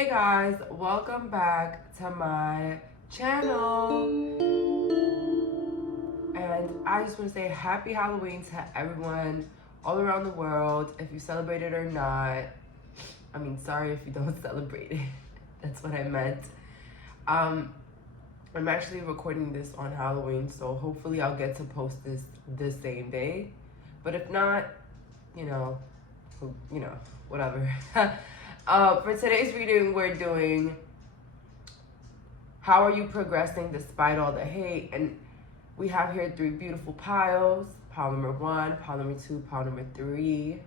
Hey guys, welcome back to my channel. And I just want to say happy Halloween to everyone all around the world. If you celebrate it or not, I mean, sorry if you don't celebrate it. That's what I meant. I'm actually recording this on Halloween, so hopefully I'll get to post this same day. But if not, you know, whatever. For today's reading, we're doing how are you progressing despite all the hate? And we have here 3 beautiful piles. Pile number 1, pile number 2, pile number 3.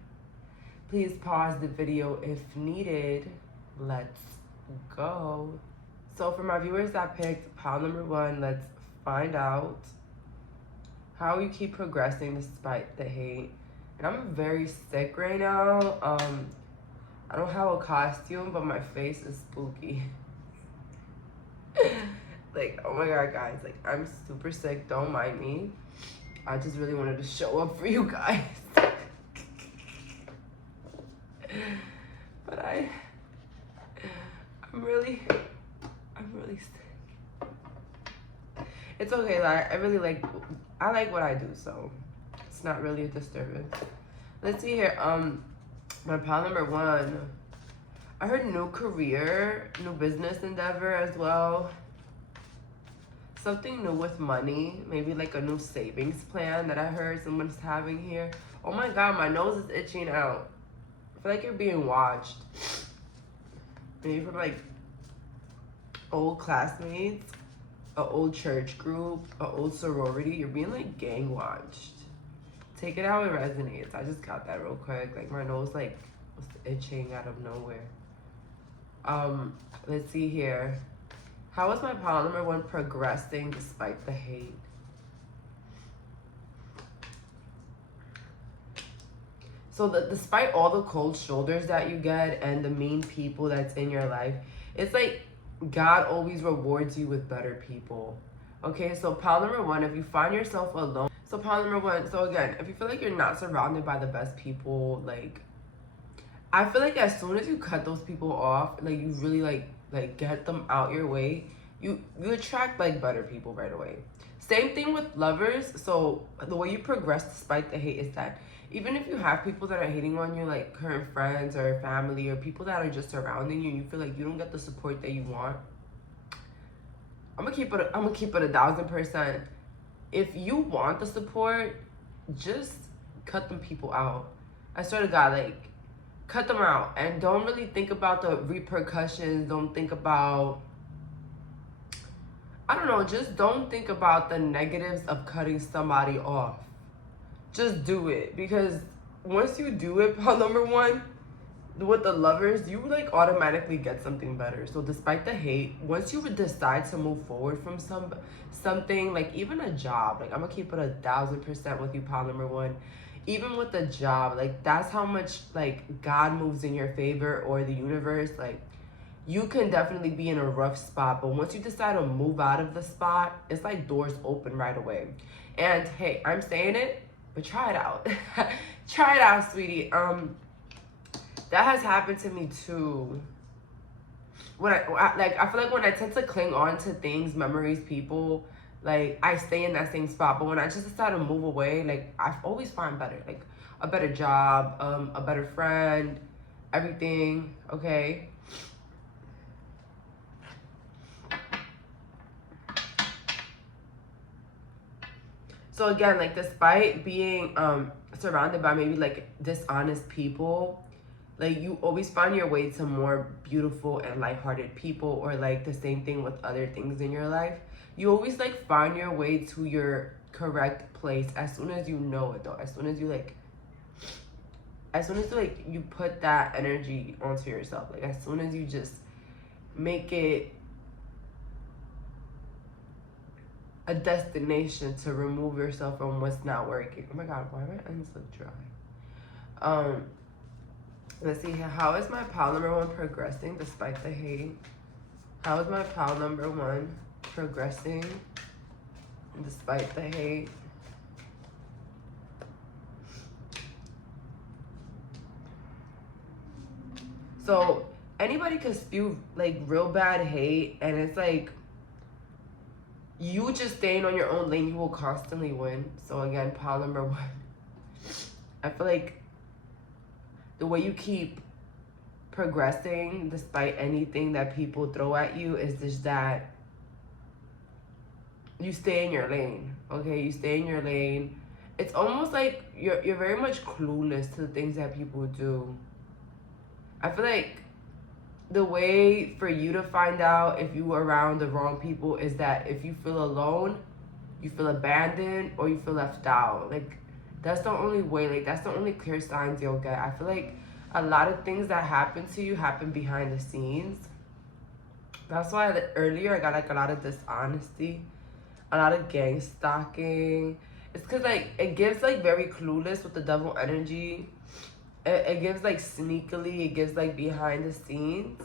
Please pause the video if needed. Let's go. So for my viewers that picked pile number 1, let's find out how you keep progressing despite the hate. And I'm very sick right now. I don't have a costume, but my face is spooky. Like, oh my god, guys, like, I'm super sick, don't mind me. I just really wanted to show up for you guys. But I'm really sick. It's okay, like, I like what I do, so it's not really a disturbance. Let's see here, my pile number 1, I heard new career, new business endeavor as well. Something new with money, maybe like a new savings plan that I heard someone's having here. Oh my god, my nose is itching out. I feel like you're being watched. Maybe from like old classmates, an old church group, an old sorority. You're being like gang watched. Take it how it resonates. I just got that real quick. Like my nose like was itching out of nowhere. Let's see here. How is my pile number 1 progressing despite the hate? So despite all the cold shoulders that you get and the mean people that's in your life, it's like God always rewards you with better people. Okay, so pile number 1, if you find yourself alone. So pile number 1, so again, if you feel like you're not surrounded by the best people, like, I feel like as soon as you cut those people off, like you really like get them out your way, you attract like better people right away. Same thing with lovers. So the way you progress despite the hate is that even if you have people that are hating on you, like current friends or family or people that are just surrounding you, and you feel like you don't get the support that you want, I'm gonna keep it 1,000%. If you want the support, just cut them people out. I swear to God, like, cut them out and don't really think about the repercussions. Don't think about, I don't know, just don't think about the negatives of cutting somebody off. Just do it, because once you do it, pile number 1, with the lovers, you like automatically get something better. So despite the hate, once you decide to move forward from something, like even a job, like I'm gonna keep it 1,000% with you, pile number 1. Even with the job, like that's how much like God moves in your favor, or the universe. Like you can definitely be in a rough spot, but once you decide to move out of the spot, it's like doors open right away. And hey, I'm saying it, but try it out. Try it out, sweetie. That has happened to me too. When I feel like when I tend to cling on to things, memories, people, like I stay in that same spot. But when I just decide to move away, like I always find better, like a better job, a better friend, everything. Okay. So again, like despite being surrounded by maybe like dishonest people, like you always find your way to more beautiful and lighthearted people, or like the same thing with other things in your life. You always like find your way to your correct place as soon as you know it, though. As soon as you you put that energy onto yourself, like as soon as you just make it a destination to remove yourself from what's not working. Oh my god, why are my ends look dry? Let's see here. How is my pile number 1 progressing despite the hate? How is my pile number 1 progressing despite the hate? So anybody could spew like real bad hate, and it's like you just staying on your own lane, you will constantly win. So again, pile number one. I feel like the way you keep progressing despite anything that people throw at you is just that you stay in your lane. Okay, you stay in your lane. It's almost like you're very much clueless to the things that people do. I feel like the way for you to find out if you are around the wrong people is that if you feel alone, you feel abandoned, or you feel left out. Like, that's the only way, like, that's the only clear signs you'll get. I feel like a lot of things that happen to you happen behind the scenes. That's why earlier I got like a lot of dishonesty, a lot of gang stalking. It's because like it gives like very clueless with the devil energy. It gives like sneakily, it gives like behind the scenes.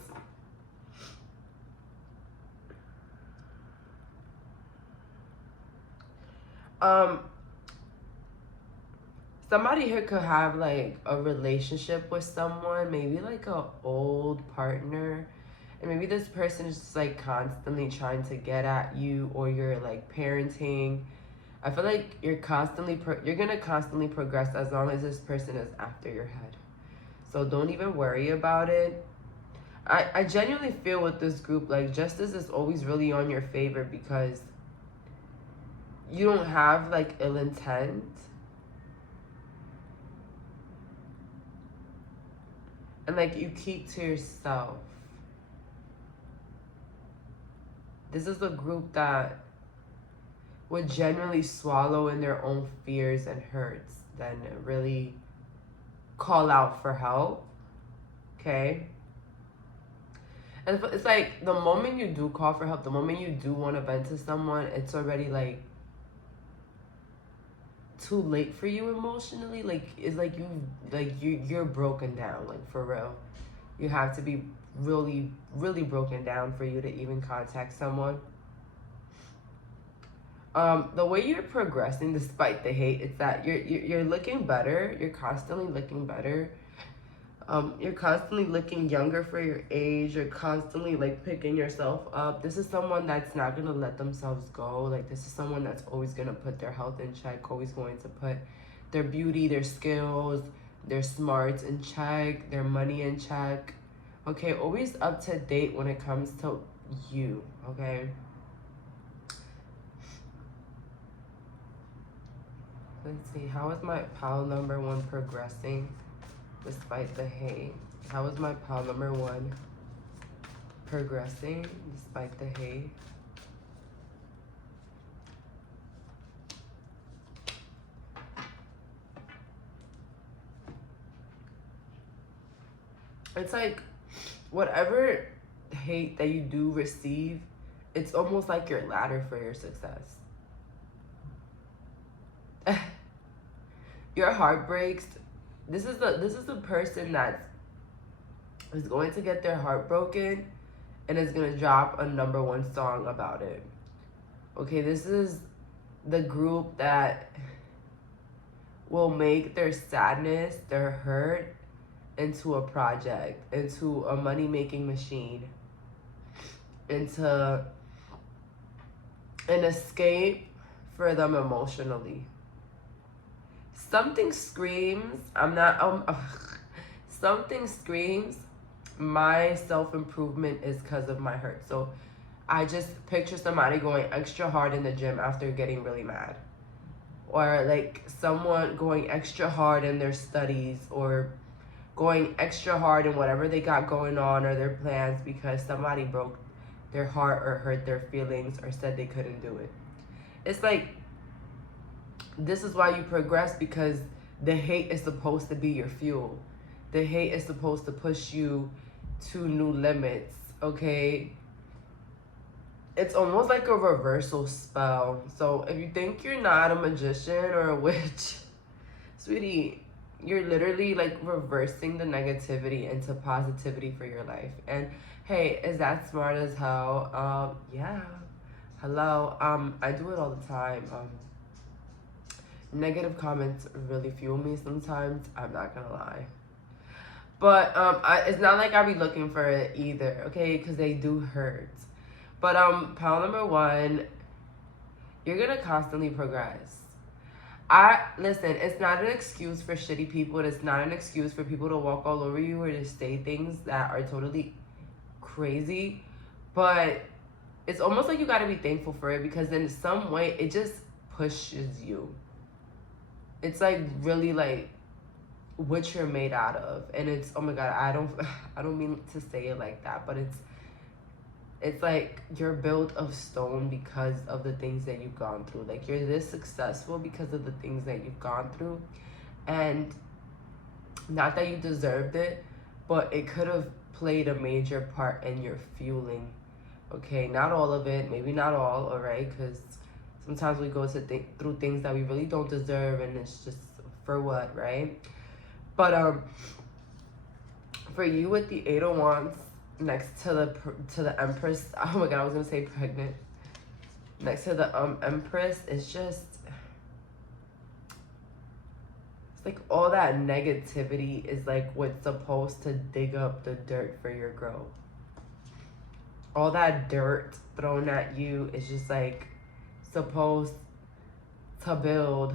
Somebody here could have like a relationship with someone, maybe like a old partner, and maybe this person is just like constantly trying to get at you, or you're like parenting. I feel like you're gonna constantly progress as long as this person is after your head. So don't even worry about it. I genuinely feel with this group, like justice is always really on your favor because you don't have like ill intent. And like you keep to yourself. This is a group that would generally swallow in their own fears and hurts than really call out for help. Okay? And it's like the moment you do call for help, the moment you do want to vent to someone, it's already like too late for you emotionally. Like it's like you're broken down, like for real. You have to be really, really broken down for you to even contact someone. The way you're progressing despite the hate, it's that you're looking better. You're constantly looking better. You're constantly looking younger for your age. You're constantly like picking yourself up. This is someone that's not gonna let themselves go. Like this is someone that's always gonna put their health in check, always going to put their beauty, their skills, their smarts in check, their money in check. Okay, always up to date when it comes to you, okay? Let's see, how is my pile number one progressing despite the hate? How is my pile number one progressing despite the hate? It's like whatever hate that you do receive, it's almost like your ladder for your success. Your heart breaks. This is the person that is going to get their heart broken and is gonna drop a number one song about it. Okay, this is the group that will make their sadness, their hurt, into a project, into a money-making machine, into an escape for them emotionally. Something screams, something screams, my self-improvement is because of my hurt. So I just picture somebody going extra hard in the gym after getting really mad. Or like someone going extra hard in their studies, or going extra hard in whatever they got going on or their plans because somebody broke their heart or hurt their feelings or said they couldn't do it. It's like, this is why you progress, because the hate is supposed to be your fuel. The hate is supposed to push you to new limits, okay? It's almost like a reversal spell. So if you think you're not a magician or a witch, sweetie, you're literally like reversing the negativity into positivity for your life. And hey, is that smart as hell? Yeah. Hello. I do it all the time. Negative comments really fuel me sometimes, I'm not gonna lie. But it's not like I be looking for it either, okay? Because they do hurt. But pile number one, you're gonna constantly progress. I listen, it's not an excuse for shitty people. It's not an excuse for people to walk all over you or to say things that are totally crazy. But it's almost like you gotta be thankful for it, because in some way it just pushes you. It's like really like what you're made out of. And it's, oh my god, I don't mean to say it like that, but it's like you're built of stone because of the things that you've gone through. Like, you're this successful because of the things that you've gone through. And not that you deserved it, but it could have played a major part in your fueling. Okay, not all of it, maybe not all, all right? Because sometimes we go through things that we really don't deserve, and it's just for what, right? But for you with the Eight of Wands next to the Empress, oh my god, I was gonna say pregnant. Next to the Empress, it's just, it's like all that negativity is like what's supposed to dig up the dirt for your growth. All that dirt thrown at you is just like supposed to build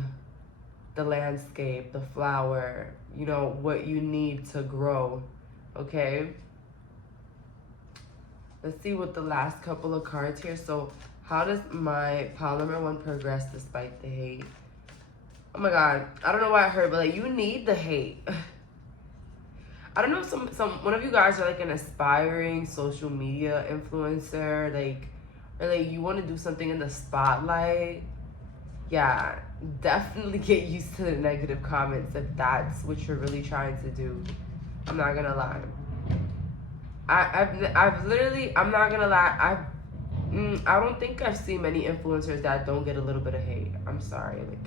the landscape, the flower, you know, what you need to grow, okay? Let's see what the last couple of cards here. So how does my pile number one progress despite the hate? Oh my god, I don't know why I heard, but like, you need the hate. I don't know if one of you guys are like an aspiring social media influencer, like, or like you want to do something in the spotlight. Yeah, definitely get used to the negative comments if that's what you're really trying to do. I'm not gonna lie. I've literally, I'm not gonna lie, I don't think I've seen many influencers that don't get a little bit of hate. I'm sorry. Like,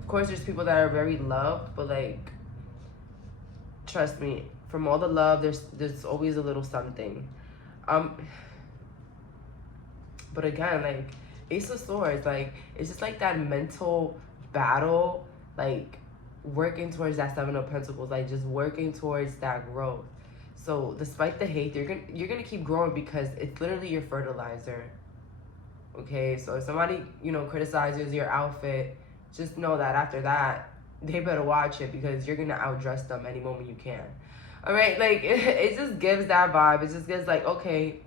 of course there's people that are very loved, but like, trust me, from all the love, there's always a little something. But again, like, Ace of Swords, like, it's just like that mental battle, like working towards that Seven of Pentacles, like just working towards that growth. So despite the hate, you're gonna keep growing because it's literally your fertilizer. Okay, so if somebody, you know, criticizes your outfit, just know that after that, they better watch it, because you're gonna outdress them any moment you can. All right, like it just gives that vibe. It just gives like, okay,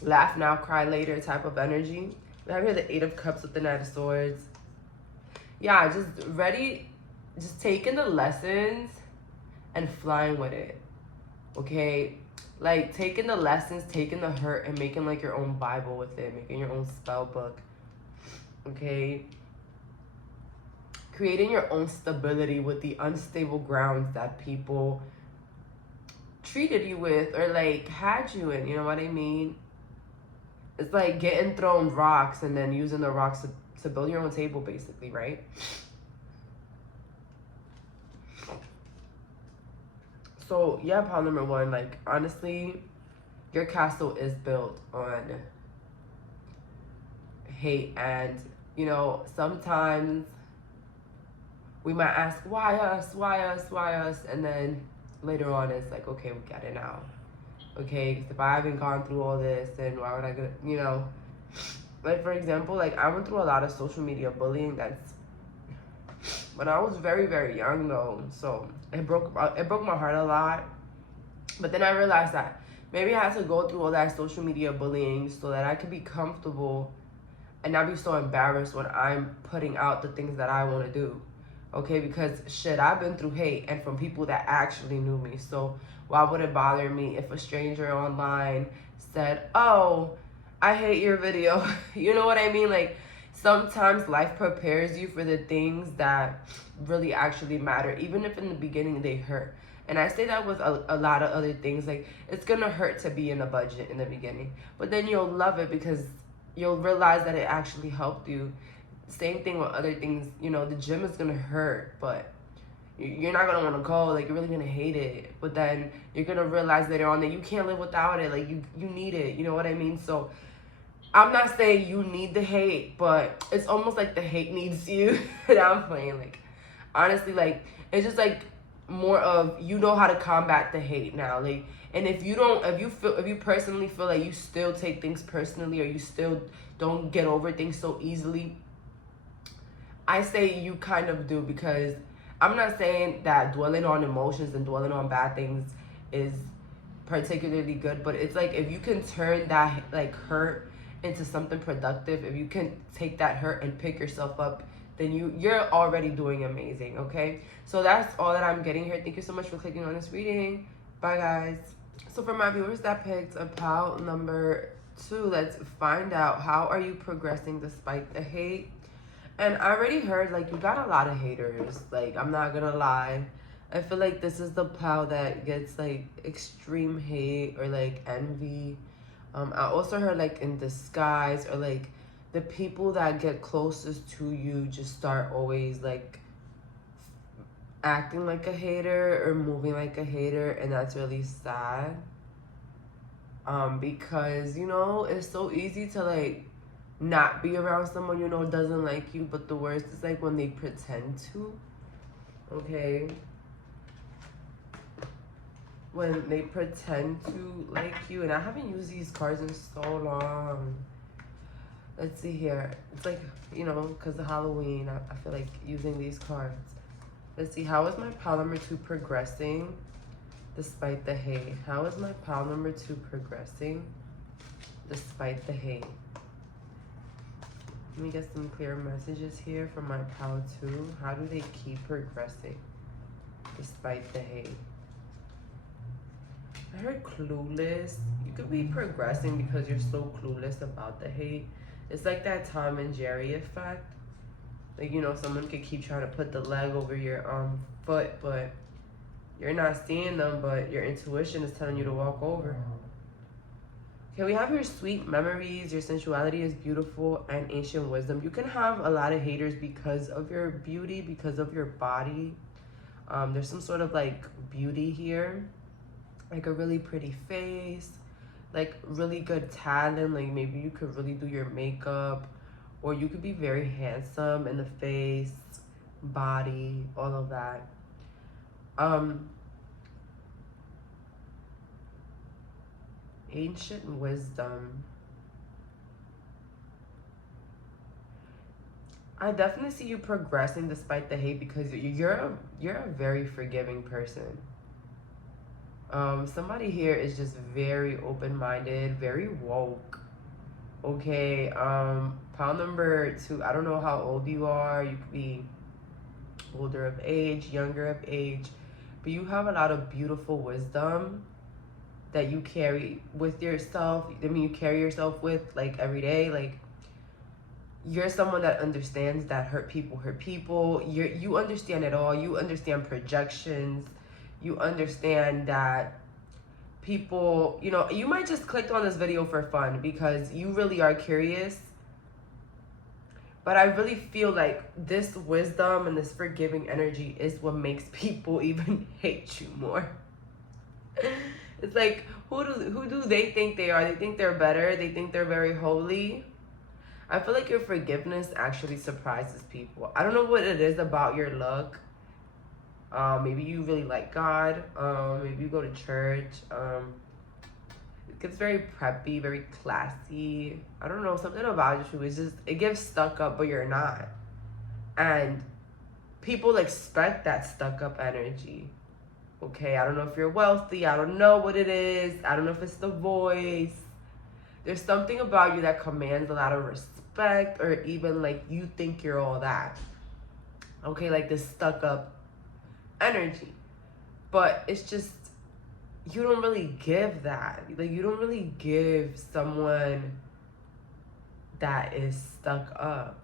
laugh now, cry later type of energy. We have here the Eight of Cups with the Knight of Swords. Yeah, just ready, just taking the lessons and flying with it. Okay, like taking the lessons, taking the hurt, and making like your own Bible with it, making your own spell book. Okay, creating your own stability with the unstable grounds that people treated you with or like had you in, you know what I mean? It's like getting thrown rocks and then using the rocks to build your own table, basically, right? So yeah, pile number one, like, honestly, your castle is built on hate. And, you know, sometimes we might ask, why us, why us, why us? And then later on, it's like, okay, we get it now. Okay, because if I haven't gone through all this, then why would I get, you know? Like, for example, like, I went through a lot of social media bullying. That's when I was very, very young, though. So it broke my heart a lot. But then I realized that maybe I had to go through all that social media bullying so that I could be comfortable and not be so embarrassed when I'm putting out the things that I want to do. Okay, because shit, I've been through hate, and from people that actually knew me. So why would it bother me if a stranger online said, oh, I hate your video? You know what I mean? Like, sometimes life prepares you for the things that really actually matter, even if in the beginning they hurt. And I say that with a lot of other things. Like, it's gonna hurt to be in a budget in the beginning, but then you'll love it because you'll realize that it actually helped you. Same thing with other things. You know, the gym is gonna hurt, but you're not gonna want to go. Like, you're really gonna hate it, but then you're gonna realize later on that you can't live without it. Like, you need it, you know what I mean? So I'm not saying you need the hate, but it's almost like the hate needs you. And I'm playing, like, honestly, like, it's just like more of, you know how to combat the hate now. Like, and if you personally feel like you still take things personally, or you still don't get over things so easily, I say you kind of do, because I'm not saying that dwelling on emotions and dwelling on bad things is particularly good, but it's like, if you can turn that like hurt into something productive, if you can take that hurt and pick yourself up, then you're already doing amazing. Okay, so that's all that I'm getting here. Thank you so much for clicking on this reading. Bye, guys. So for my viewers that picked a pile number 2, let's find out, how are you progressing despite the hate? And I already heard, like, you got a lot of haters. Like, I'm not gonna lie. I feel like this is the pile that gets, like, extreme hate or, like, envy. I also heard, like, in disguise, or, like, the people that get closest to you just start always, like, acting like a hater or moving like a hater. And that's really sad. Because, you know, it's so easy to, like, not be around someone you know doesn't like you, but the worst is like when they pretend to. Okay, when they pretend to like you. And I haven't used these cards in so long. Let's see here. It's like, you know, because of Halloween, I feel like using these cards. Let's see, how is my pile number 2 progressing despite the hate? How is my pile number 2 progressing despite the hate? Let me get some clear messages here from my pile 2. How do they keep progressing despite the hate? I heard clueless. You could be progressing because you're so clueless about the hate. It's like that Tom and Jerry effect. Like, you know, someone could keep trying to put the leg over your foot, but you're not seeing them, but your intuition is telling you to walk over. Okay, we have your sweet memories, your sensuality is beautiful, and ancient wisdom. You can have a lot of haters because of your beauty, because of your body. There's some sort of like beauty here, like a really pretty face, like really good talent. Like maybe you could really do your makeup, or you could be very handsome in the face, body, all of that. Ancient wisdom. I definitely see you progressing despite the hate, because you're a very forgiving person. Somebody here is just very open-minded, very woke. Okay, pile number 2, I don't know how old you are. You could be older of age, younger of age, but you have a lot of beautiful wisdom that you carry with yourself. I mean, you carry yourself with, like, every day. Like, you're someone that understands that hurt people. You understand it all. You understand projections. You understand that people, you know, you might just clicked on this video for fun because you really are curious. But I really feel like this wisdom and this forgiving energy is what makes people even hate you more. It's like, who do they think they are? They think they're better. They think they're very holy. I feel like your forgiveness actually surprises people. I don't know what it is about your look. Maybe you really like God. Maybe you go to church. It gets very preppy, very classy. I don't know, something about you is just, it gives stuck up, but you're not. And people expect that stuck up energy. Okay, I don't know if you're wealthy. I don't know what it is. I don't know if it's the voice. There's something about you that commands a lot of respect, or even like you think you're all that. Okay, like this stuck up energy. But it's just, you don't really give that. Like, you don't really give someone that is stuck up.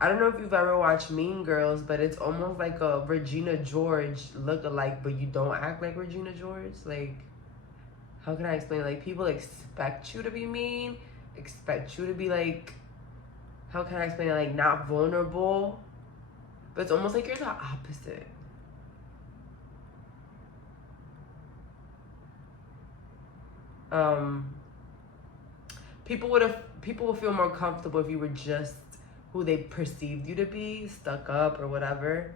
I don't know if you've ever watched Mean Girls, but it's almost like a Regina George look-alike, but you don't act like Regina George. Like, how can I explain? Like, people expect you to be mean, expect you to be like, how can I explain it? Like, not vulnerable. But it's almost like you're the opposite. People would feel more comfortable if you were just who they perceived you to be, stuck up or whatever.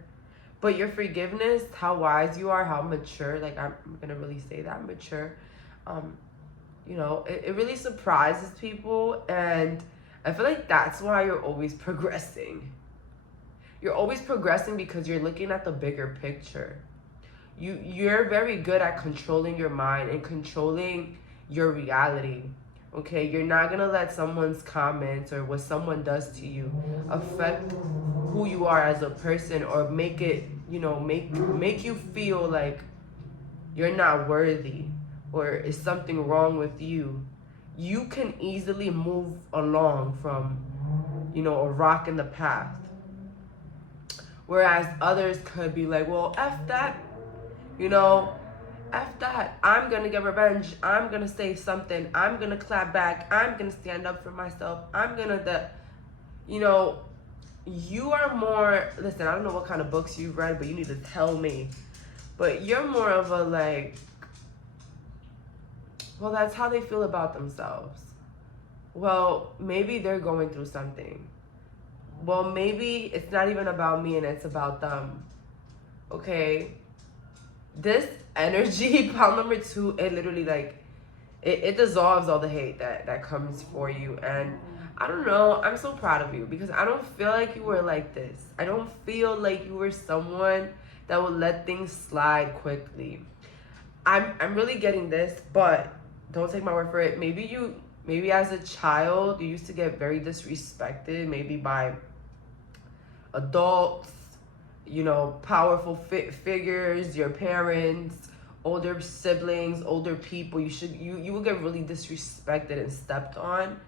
But your forgiveness, how wise you are, how mature, like I'm gonna really say that, mature, you know, it really surprises people. And I feel like that's why you're always progressing. You're always progressing because you're looking at the bigger picture. You're very good at controlling your mind and controlling your reality. Okay, you're not gonna let someone's comments or what someone does to you affect who you are as a person, or make it, you know, make you feel like you're not worthy or is something wrong with you. You can easily move along from, you know, a rock in the path. Whereas others could be like, well, F that, you know, F that. I'm gonna get revenge. I'm gonna say something. I'm gonna clap back. I'm gonna stand up for myself. I'm gonna, you know, you are more, listen, I don't know what kind of books you've read, but you need to tell me. But you're more of a like, well, that's how they feel about themselves. Well, maybe they're going through something. Well, maybe it's not even about me and it's about them. Okay? This energy, pile number 2, it literally like, it dissolves all the hate that comes for you. And I don't know, I'm so proud of you because I don't feel like you were like this. I don't feel like you were someone that would let things slide quickly. I'm really getting this, but don't take my word for it. Maybe as a child, you used to get very disrespected, maybe by adults, you know, powerful figures, your parents, older siblings, older people. You will get really disrespected and stepped on,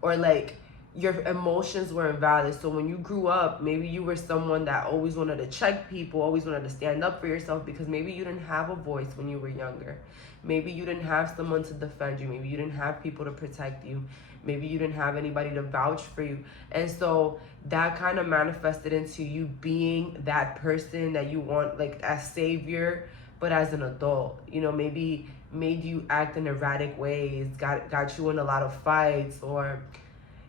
or like your emotions were invalid. So when you grew up, maybe you were someone that always wanted to check people, always wanted to stand up for yourself because maybe you didn't have a voice when you were younger. Maybe you didn't have someone to defend you. Maybe you didn't have people to protect you. Maybe you didn't have anybody to vouch for you. And so that kind of manifested into you being that person that you want, like as savior, but as an adult. You know, maybe made you act in erratic ways, got you in a lot of fights, or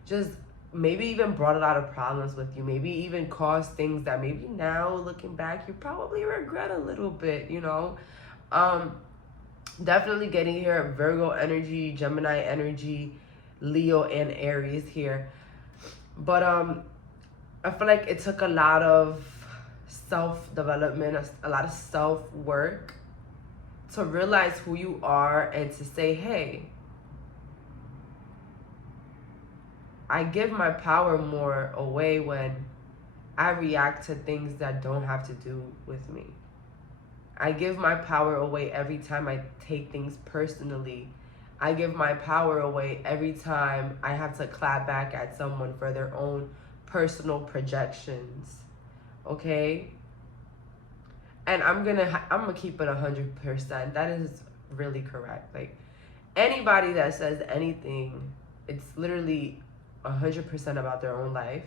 just maybe even brought a lot of problems with you. Maybe even caused things that maybe now looking back, you probably regret a little bit, you know? Definitely getting here, Virgo energy, Gemini energy, Leo and Aries here. But I feel like it took a lot of self-development, a lot of self-work to realize who you are and to say, hey, I give my power more away when I react to things that don't have to do with me. I give my power away every time I take things personally. I give my power away every time I have to clap back at someone for their own personal projections. Okay? And I'm gonna keep it 100%. That is really correct. Like, anybody that says anything, it's literally 100% about their own life,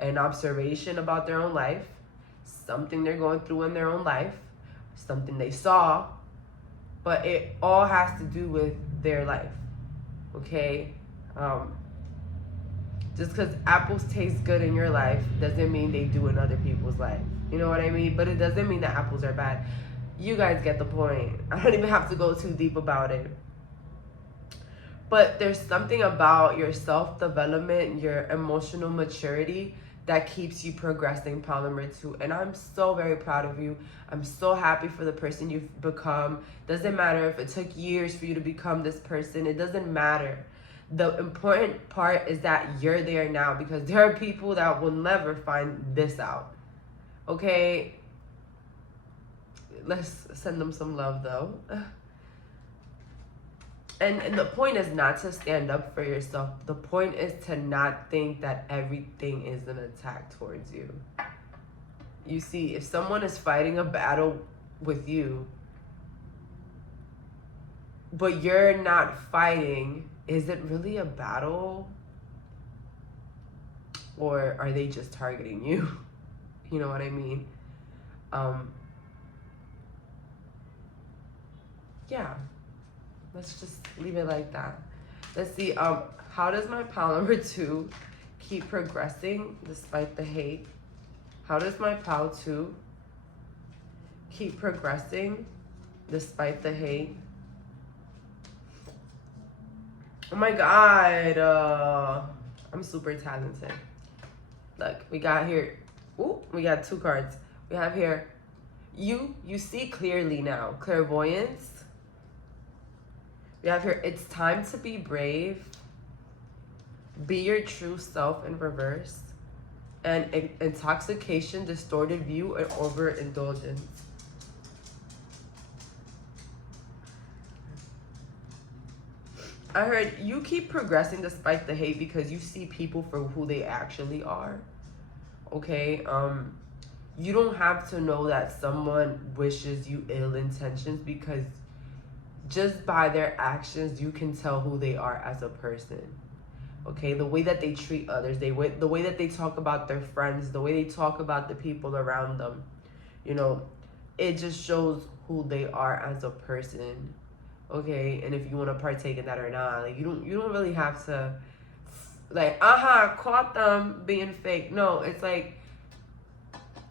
an observation about their own life, something they're going through in their own life, something they saw, but it all has to do with their life. Okay? Just because apples taste good in your life doesn't mean they do in other people's life. You know what I mean? But it doesn't mean that apples are bad. You guys get the point. I don't even have to go too deep about it. But there's something about your self-development, your emotional maturity that keeps you progressing, pile number 2. And I'm so very proud of you. I'm so happy for the person you've become. Doesn't matter if it took years for you to become this person. It doesn't matter. The important part is that you're there now, because there are people that will never find this out. Okay? Let's send them some love, though. And the point is not to stand up for yourself. The point is to not think that everything is an attack towards you. You see, if someone is fighting a battle with you, but you're not fighting, is it really a battle? Or are they just targeting you? You know what I mean? Yeah. Let's just leave it like that. Let's see, how does my pile number 2 keep progressing despite the hate? How does my pile 2 keep progressing despite the hate. Oh my God, I'm super talented. Look, we got here, we got 2 cards. We have here, you see clearly now, clairvoyance. We have here, it's time to be brave. Be your true self in reverse. And intoxication, distorted view, and overindulgence. I heard you keep progressing despite the hate because you see people for who they actually are. Okay? You don't have to know that someone wishes you ill intentions, because just by their actions you can tell who they are as a person. Okay, the way that they treat others, the way that they talk about their friends, the way they talk about the people around them, you know, it just shows who they are as a person. Okay, and if you want to partake in that or not, like you don't really have to, like, caught them being fake. No, it's like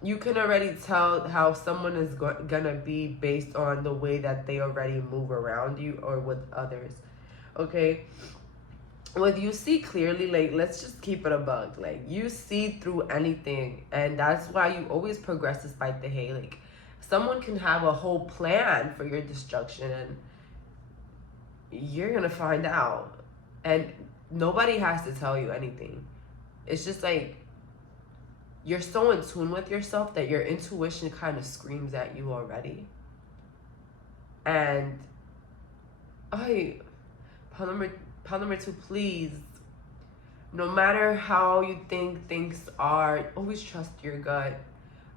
you can already tell how someone is gonna be based on the way that they already move around you or with others. Okay, what you see clearly, like, let's just keep it a bug. Like, you see through anything, and that's why you always progress despite the hate. Like, someone can have a whole plan for your destruction, and you're gonna find out, and nobody has to tell you anything. It's just like you're so in tune with yourself that your intuition kind of screams at you already. And pile number 2, please, no matter how you think things are, always trust your gut.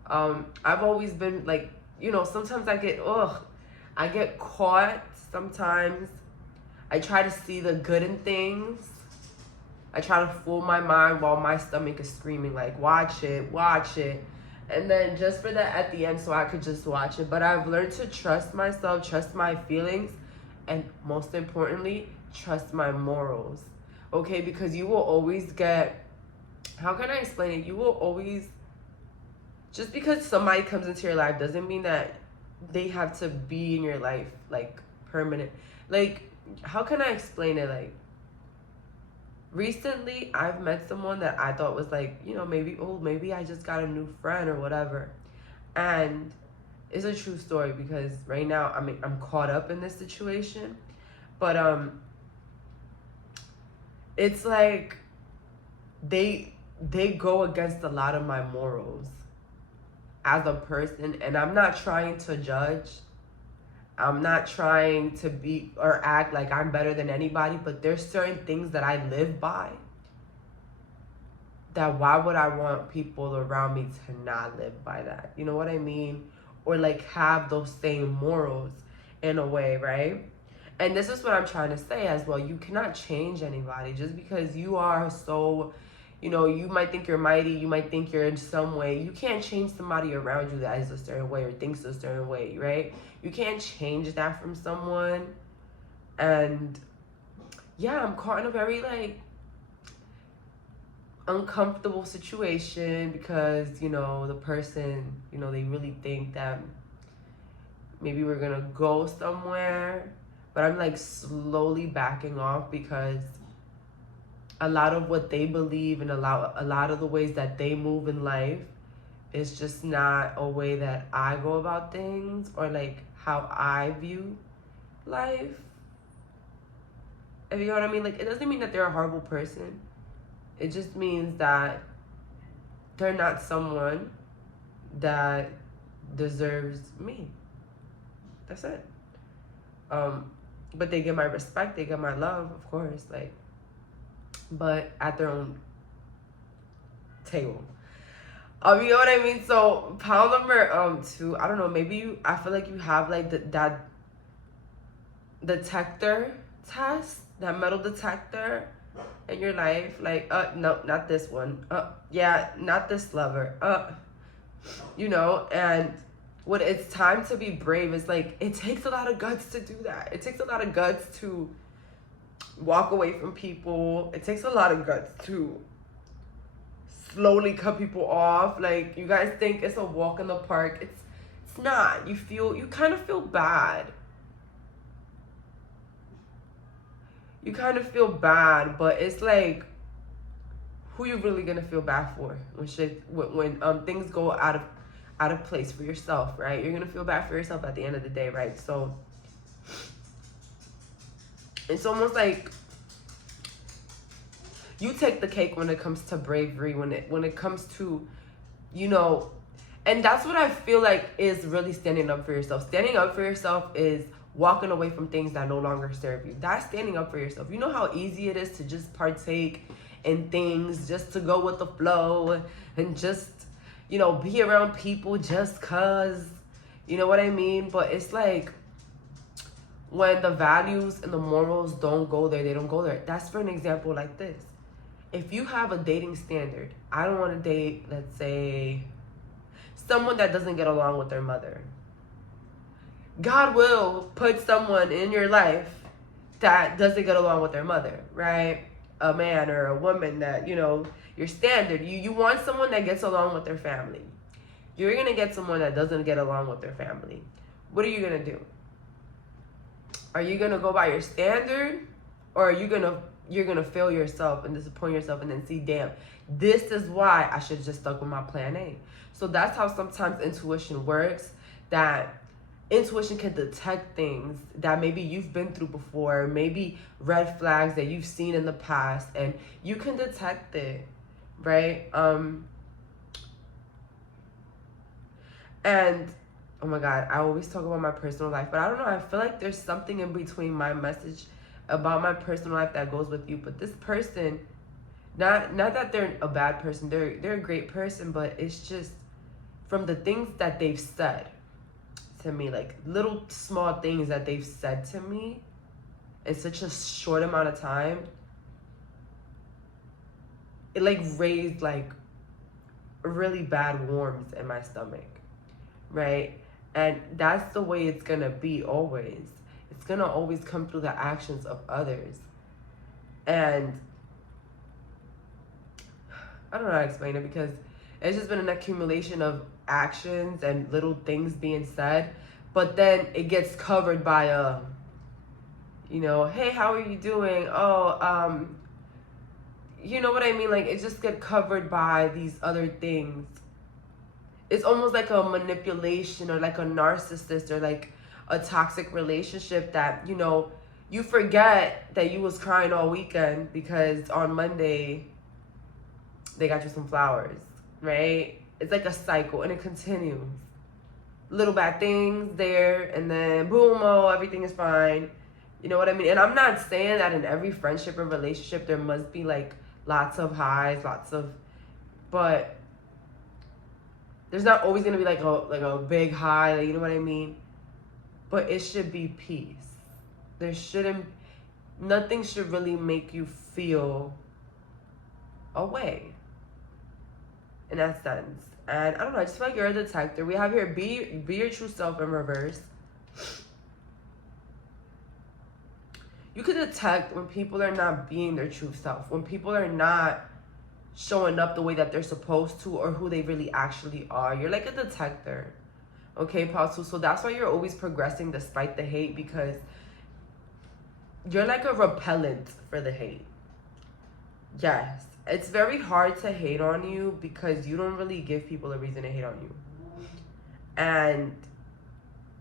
I've always been like, sometimes I get caught sometimes. I try to see the good in things. I try to fool my mind while my stomach is screaming like, watch it. And then just for that at the end so I could just watch it. But I've learned to trust myself, trust my feelings, and most importantly, trust my morals. Okay, because you will always get, how can I explain it? You will always, just because somebody comes into your life doesn't mean that they have to be in your life, like, permanent. Like, how can I explain it? Like, recently I've met someone that I thought was like, maybe I just got a new friend or whatever. And it's a true story because right now I'm caught up in this situation. But it's like they go against a lot of my morals as a person, and I'm not trying to judge. I'm not trying to be or act like I'm better than anybody, but there's certain things that I live by that why would I want people around me to not live by that? You know what I mean? Or like have those same morals in a way, right? And this is what I'm trying to say as well. You cannot change anybody just because you are so, you might think you're mighty, you might think you're in some way. You can't change somebody around you that is a certain way or thinks a certain way, right? You can't change that from someone. And yeah, I'm caught in a very like uncomfortable situation because, the person, they really think that maybe we're gonna go somewhere. But I'm like slowly backing off because a lot of what they believe and a lot of the ways that they move in life is just not a way that I go about things or like how I view life. If you know what I mean? Like, it doesn't mean that they're a horrible person. It just means that they're not someone that deserves me. That's it. But they get my respect, they get my love, of course, like, but at their own table. You know what I mean? So pile number 2, I don't know, maybe I feel like you have like that detector test, that metal detector in your life. Like, no, not this one. Yeah, not this lover. And what it's time to be brave is like, it takes a lot of guts to do that. It takes a lot of guts to walk away from people. It takes a lot of guts to slowly cut people off. Like, you guys think it's a walk in the park. It's It's not. You kind of feel bad. You kind of feel bad, but it's like, who you really gonna feel bad for when things go out of place for yourself, right? You're gonna feel bad for yourself at the end of the day, right? So it's almost like you take the cake when it comes to bravery, when it comes to, you know, and that's what I feel like is really standing up for yourself. Standing up for yourself is walking away from things that no longer serve you. That's standing up for yourself. You know how easy it is to just partake in things, just to go with the flow, and just, you know, be around people just cause, you know what I mean? But it's like, when the values and the morals don't go there, they don't go there. That's for an example like this. If you have a dating standard, I don't want to date, let's say, someone that doesn't get along with their mother. God will put someone in your life that doesn't get along with their mother, right? A man or a woman that, you know, your standard. You want someone that gets along with their family. You're going to get someone that doesn't get along with their family. What are you going to do? Are you going to go by your standard, or are you're going to fail yourself and disappoint yourself and then see, damn, this is why I should have just stuck with my plan A. So that's how sometimes intuition works, that intuition can detect things that maybe you've been through before, maybe red flags that you've seen in the past, and you can detect it, right? And oh my God, I always talk about my personal life, but I don't know, I feel like there's something in between my message about my personal life that goes with you. But this person, not that they're a bad person, they're a great person, but it's just from the things that they've said to me, like little small things that they've said to me in such a short amount of time, it like raised like really bad worms in my stomach, right? And that's the way it's gonna be always. It's gonna always come through the actions of others. And I don't know how to explain it, because it's just been an accumulation of actions and little things being said, but then it gets covered by you know, hey, how are you doing? Oh, you know what I mean? Like, it just get covered by these other things. It's almost like a manipulation, or like a narcissist, or like a toxic relationship that, you know, you forget that you was crying all weekend because on Monday they got you some flowers, right? It's like a cycle, and it continues. Little bad things there, and then boom, oh, everything is fine. You know what I mean? And I'm not saying that in every friendship or relationship there must be like lots of highs, but there's not always gonna be like a big high, like, you know what I mean? But it should be peace. Nothing should really make you feel away in that sense. And I don't know, I just feel like you're a detector. We have here, be your true self in reverse. You can detect when people are not being their true self, when people are not showing up the way that they're supposed to, or who they really actually are. You're like a detector. Okay, Pasu? So that's why you're always progressing despite the hate, because you're like a repellent for the hate. Yes. It's very hard to hate on you because you don't really give people a reason to hate on you. And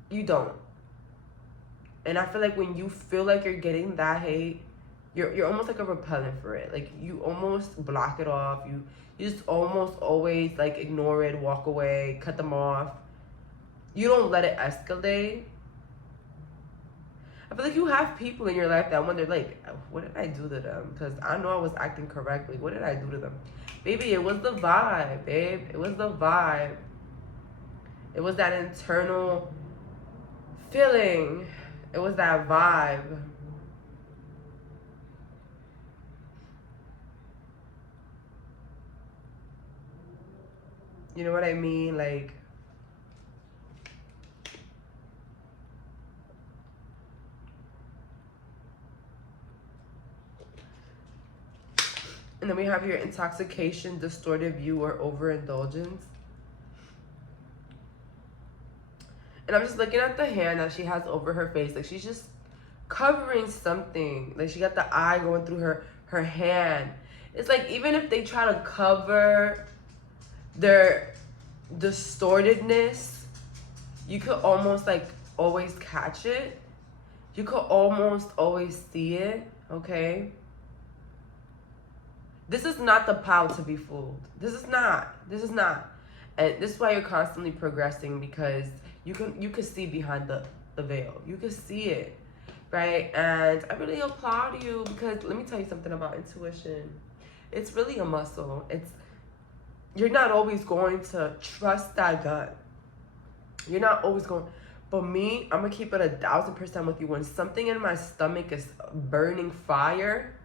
you don't. And I feel like when you feel like you're getting that hate, you're almost like a repellent for it. Like, you almost block it off. You just almost always like ignore it, walk away, cut them off. You don't let it escalate. I feel like you have people in your life that wonder, like, what did I do to them? Because I know I was acting correctly. What did I do to them? Baby, it was the vibe, babe. It was the vibe. It was that internal feeling. It was that vibe. You know what I mean? Like, and then we have your intoxication, distorted view, or overindulgence. And I'm just looking at the hand that she has over her face. Like, she's just covering something. Like, she got the eye going through her hand. It's like, even if they try to cover their distortedness, you could almost like always catch it. You could almost always see it, okay? This is not the power to be fooled. This is not. And this is why you're constantly progressing, because you can see behind the veil. You can see it, right? And I really applaud you, because let me tell you something about intuition. It's really a muscle. You're not always going to trust that gut. You're not always going. But me, I'm gonna keep it 1,000% with you. When something in my stomach is burning fire,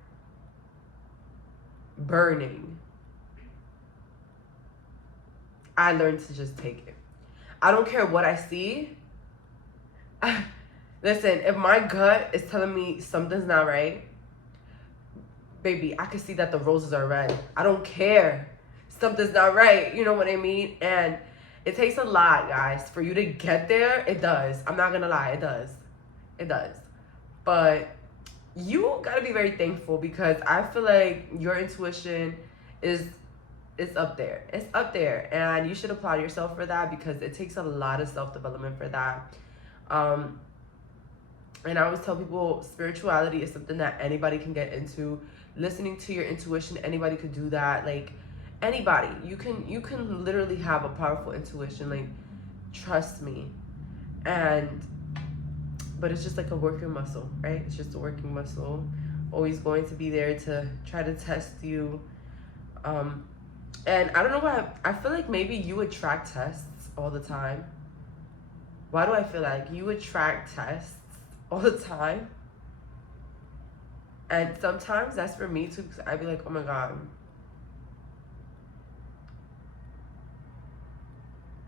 I learned to just take it. I don't care what I see. Listen, if my gut is telling me something's not right, baby, I can see that the roses are red. I don't care. Something's not right. You know what I mean? And it takes a lot, guys, for you to get there. It does. I'm not gonna lie. It does. It does. But you gotta be very thankful, because I feel like your intuition is up there. It's up there, and you should applaud yourself for that, because it takes a lot of self-development for that. And I always tell people, spirituality is something that anybody can get into. Listening to your intuition, anybody could do that. Like, anybody, you can literally have a powerful intuition. Like, trust me. But it's just like a working muscle, right? It's just a working muscle, always going to be there to try to test you. And I don't know why, I feel like maybe you attract tests all the time. Why do I feel like you attract tests all the time? And sometimes that's for me too, because I'd be like, oh my God.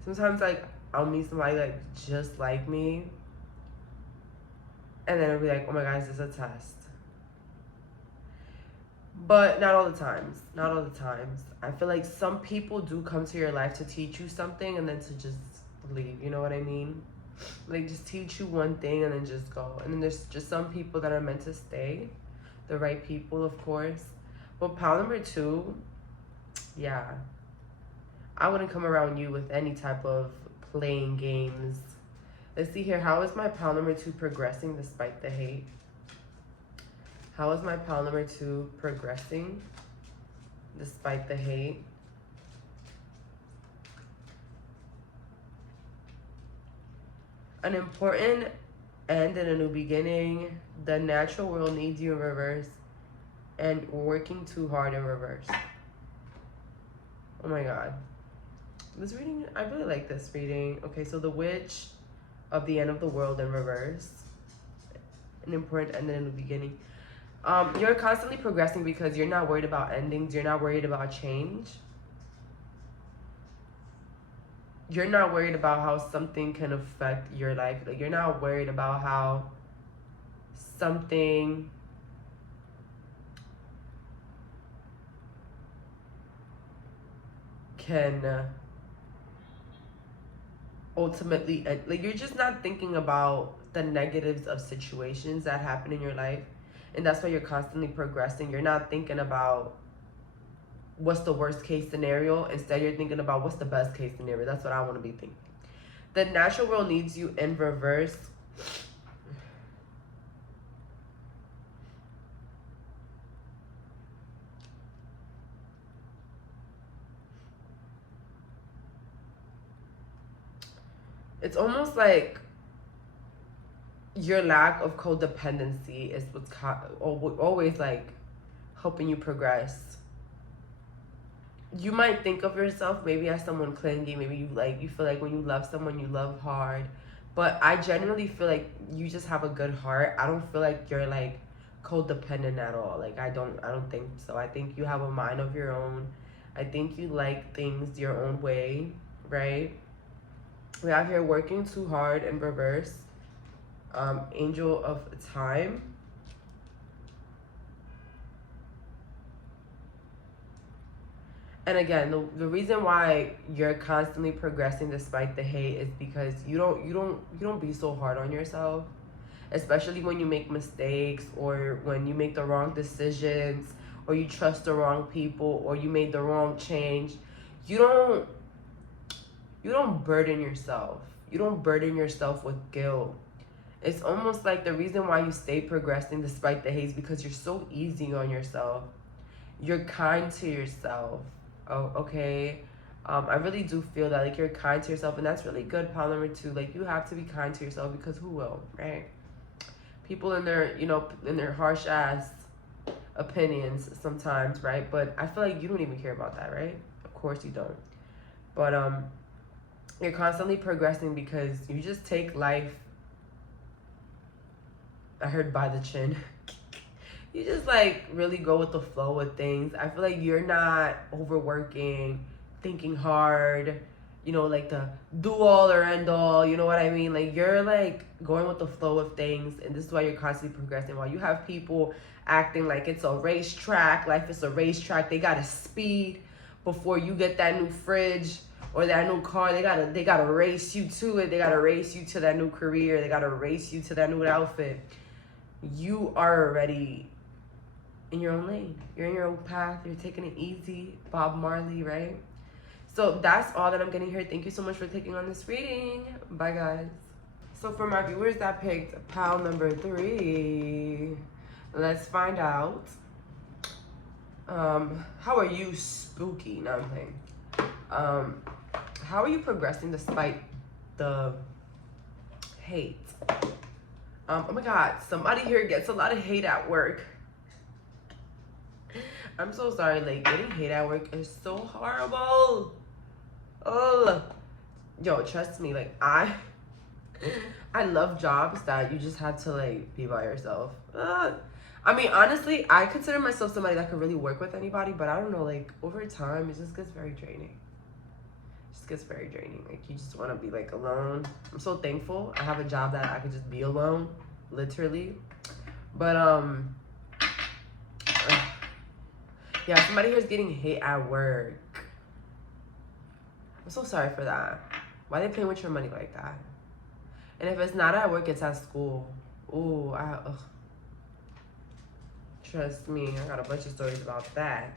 Sometimes, like, I'll meet somebody like just like me, and then I'll be like, oh my God, is this a test? But not all the times. Not all the times. I feel like some people do come to your life to teach you something and then to just leave. You know what I mean? Like, just teach you one thing and then just go. And then there's just some people that are meant to stay. The right people, of course. But pile number 2, yeah. I wouldn't come around you with any type of playing games. Let's see here. How is my pile number 2 progressing despite the hate? How is my pile number 2 progressing despite the hate? An important end and a new beginning. The natural world needs you in reverse. And working too hard in reverse. Oh my God. This reading, I really like this reading. Okay, so the witch of the end of the world in reverse. An important end and a new beginning. You're constantly progressing because you're not worried about endings. You're not worried about change. You're not worried about how something can affect your life. Like, you're not worried about how something can ultimately, like, you're just not thinking about the negatives of situations that happen in your life. And that's why you're constantly progressing. You're not thinking about what's the worst case scenario. Instead, you're thinking about what's the best case scenario. That's what I want to be thinking. The natural world needs you in reverse. It's almost like your lack of codependency is what's always like helping you progress. You might think of yourself maybe as someone clingy. Maybe you feel like when you love someone, you love hard. But I genuinely feel like you just have a good heart. I don't feel like you're like codependent at all. Like, I don't think so. I think you have a mind of your own. I think you like things your own way, right? We're out here working too hard in reverse. Angel of time. And again, the reason why you're constantly progressing despite the hate is because you don't be so hard on yourself, especially when you make mistakes or when you make the wrong decisions or you trust the wrong people or you made the wrong change. You don't burden yourself. You don't burden yourself with guilt. It's almost like the reason why you stay progressing despite the hate is because you're so easy on yourself. You're kind to yourself. Oh, okay. I really do feel that, like, you're kind to yourself, and that's really good. Pile number 2, like, you have to be kind to yourself, because who will, right? People in their harsh ass opinions sometimes, right? But I feel like you don't even care about that, right? Of course you don't. But you're constantly progressing because you just take life, I heard, by the chin. You just, like, really go with the flow with things. I feel like you're not overworking, thinking hard, like the do all or end all, you know what I mean? Like, you're, like, going with the flow of things, and this is why you're constantly progressing. While you have people acting like it's a racetrack, life is a racetrack, they gotta speed before you get that new fridge or that new car. They gotta race you to it. They gotta race you to that new career. They gotta race you to that new outfit. You are already in your own lane. You're in your own path. You're taking it easy. Bob Marley, right? So that's all that I'm getting here. Thank you so much for taking on this reading. Bye, guys. So for my viewers that picked pile number 3, let's find out. How are you spooky? No, I'm playing. How are you progressing despite the hate? Oh my God, somebody here gets a lot of hate at work. I'm so sorry, like, getting hate at work is so horrible. Oh, yo, trust me, like, I love jobs that you just have to, like, be by yourself. I mean, honestly, I consider myself somebody that could really work with anybody, but I don't know, like, over time, it just gets very draining. Like, you just want to be, like, alone. I'm so thankful I have a job that I could just be alone, literally. But yeah, somebody here is getting hate at work. I'm so sorry for that. Why are they playing with your money like that? And if it's not at work, it's at school. Ooh, trust me, I got a bunch of stories about that.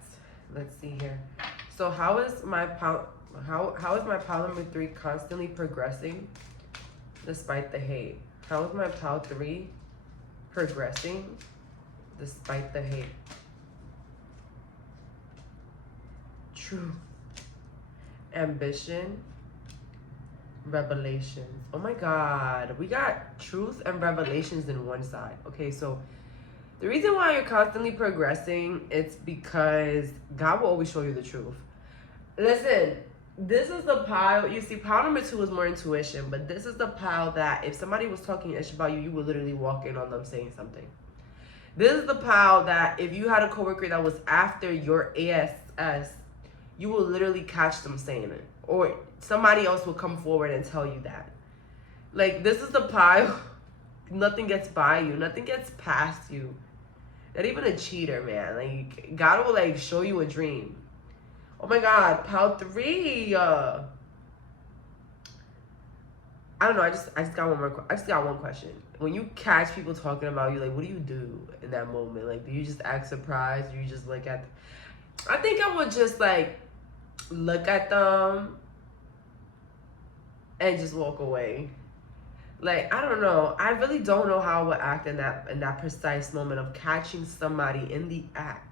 Let's see here. So how is my pile number 3 constantly progressing despite the hate? How is my pile 3 progressing despite the hate? Truth, ambition, revelations. Oh my God, we got truth and revelations in one side. Okay, so the reason why you're constantly progressing, it's because God will always show you the truth. Listen, this is the pile. You see, pile number 2 is more intuition, but this is the pile that if somebody was talking ish about you, you would literally walk in on them saying something. This is the pile that if you had a coworker that was after your ASS, you will literally catch them saying it. Or somebody else will come forward and tell you that. Like, this is the pile. Nothing gets by you. Nothing gets past you. Not even a cheater, man. Like, God will, like, show you a dream. Oh my God, pile 3. I don't know. I just got one question. When you catch people talking about you, like, what do you do in that moment? Like, do you just act surprised? Or you just look at? I think I would just, like, look at them and just walk away. Like, I don't know. I really don't know how I would act in that precise moment of catching somebody in the act.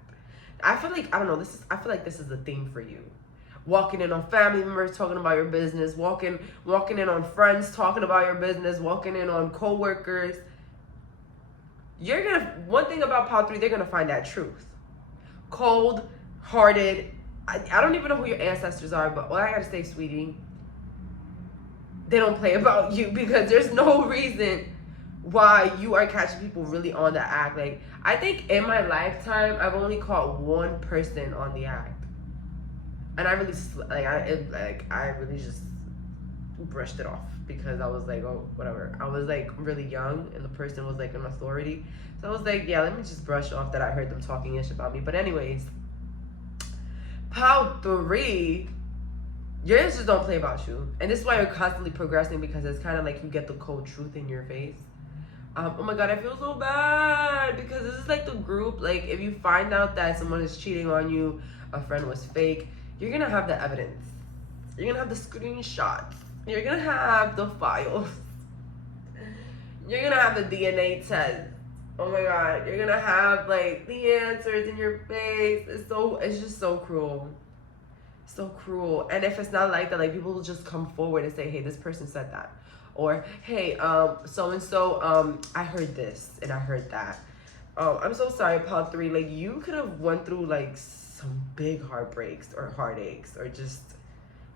I feel like, I don't know, I feel like this is a theme for you. Walking in on family members talking about your business, walking in on friends talking about your business, walking in on coworkers. One thing about pile 3, they're gonna find that truth. Cold-hearted. I don't even know who your ancestors are, but all I gotta say, sweetie, they don't play about you, because there's no reason why you are catching people really on the act. Like, I think in my lifetime, I've only caught one person on the act, and I really I really just brushed it off, because I was like, oh, whatever. I was like really young, and the person was like an authority, so I was like, yeah, let me just brush off that I heard them talking ish about me. But anyways, Pile 3, yours just don't play about you. And this is why you're constantly progressing, because it's kind of like you get the cold truth in your face. Oh my god, I feel so bad because this is like the group. Like, if you find out that someone is cheating on you, a friend was fake, you're gonna have the evidence. You're gonna have the screenshots. You're gonna have the files. You're gonna have the DNA test. Oh my god, you're gonna have like the answers in your face. It's just so cruel. So cruel. And if it's not like that, like, people will just come forward and say, hey, this person said that. Or, hey, so-and-so, I heard this and I heard that. I'm so sorry, Pile 3. Like, you could have went through, like, some big heartbreaks or heartaches or just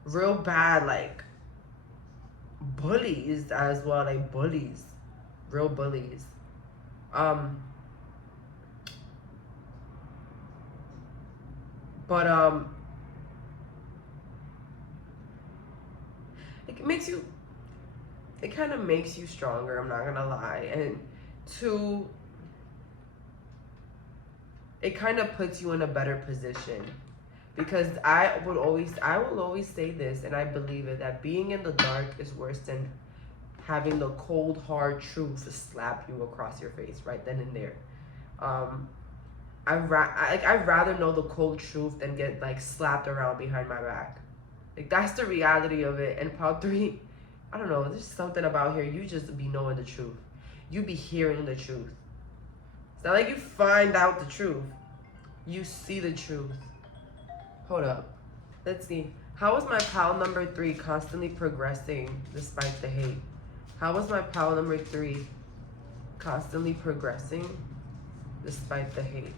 real bad, like, bullies as well. Like, bullies. Real bullies. It kind of makes you stronger, I'm not gonna lie. And 2, it kind of puts you in a better position, because I will always say this, and I believe it, that being in the dark is worse than having the cold hard truth slap you across your face right then and there. I'd rather know the cold truth than get like slapped around behind my back. Like, that's the reality of it. And Pile 3, I don't know, there's something about here, you just be knowing the truth. You be hearing the truth. It's not like you find out the truth. You see the truth. Hold up. Let's see. How was my pile number 3 constantly progressing despite the hate? How was my pile number 3 constantly progressing despite the hate?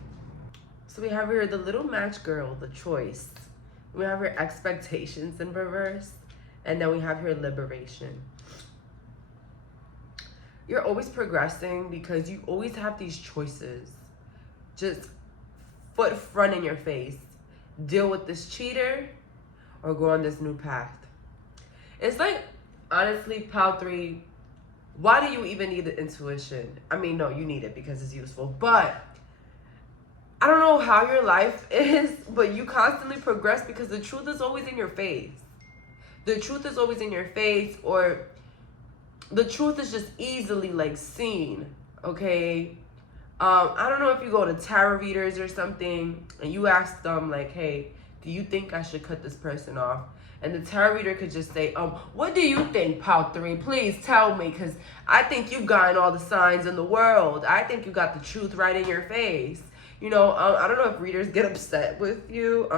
So we have here the little match girl, the choice. We have here expectations in reverse. And then we have here liberation. You're always progressing because you always have these choices. Just foot front in your face. Deal with this cheater or go on this new path. It's like, honestly, Pile 3, why do you even need the intuition? I mean, no, you need it because it's useful. But I don't know how your life is, but you constantly progress because the truth is always in your face. The truth is always in your face, or the truth is just easily like seen, okay? I don't know if you go to tarot readers or something and you ask them like, hey, do you think I should cut this person off? And the tarot reader could just say, what do you think, Pile 3? Please tell me, because I think you've gotten all the signs in the world. I think you got the truth right in your face. You know, I don't know if readers get upset with you.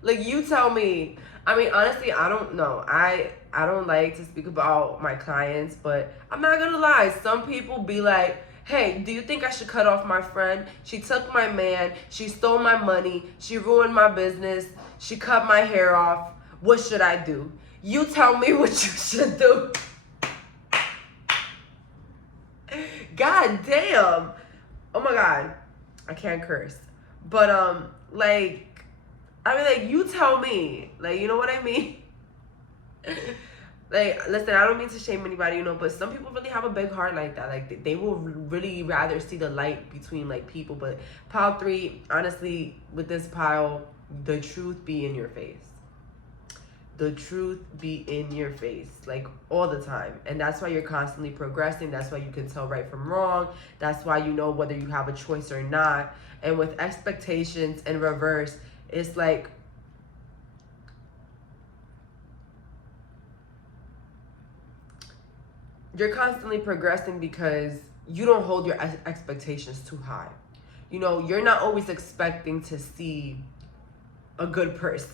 Like, you tell me. I mean, honestly, I don't know. I don't like to speak about my clients, but I'm not gonna lie. Some people be like, hey, do you think I should cut off my friend? She took my man. She stole my money. She ruined my business. She cut my hair off. What should I do? You tell me what you should do. God damn. Oh my God. I can't curse. But, like, I mean, like, you tell me. Like, you know what I mean? Like, listen, I don't mean to shame anybody, you know, but some people really have a big heart like that. Like, they will really rather see the light between, like, people. But Pile 3, honestly, with this pile, the truth be in your face. The truth be in your face, like, all the time. And that's why you're constantly progressing. That's why you can tell right from wrong. That's why you know whether you have a choice or not. And with expectations in reverse, it's like, you're constantly progressing because you don't hold your expectations too high. You know, you're not always expecting to see a good person.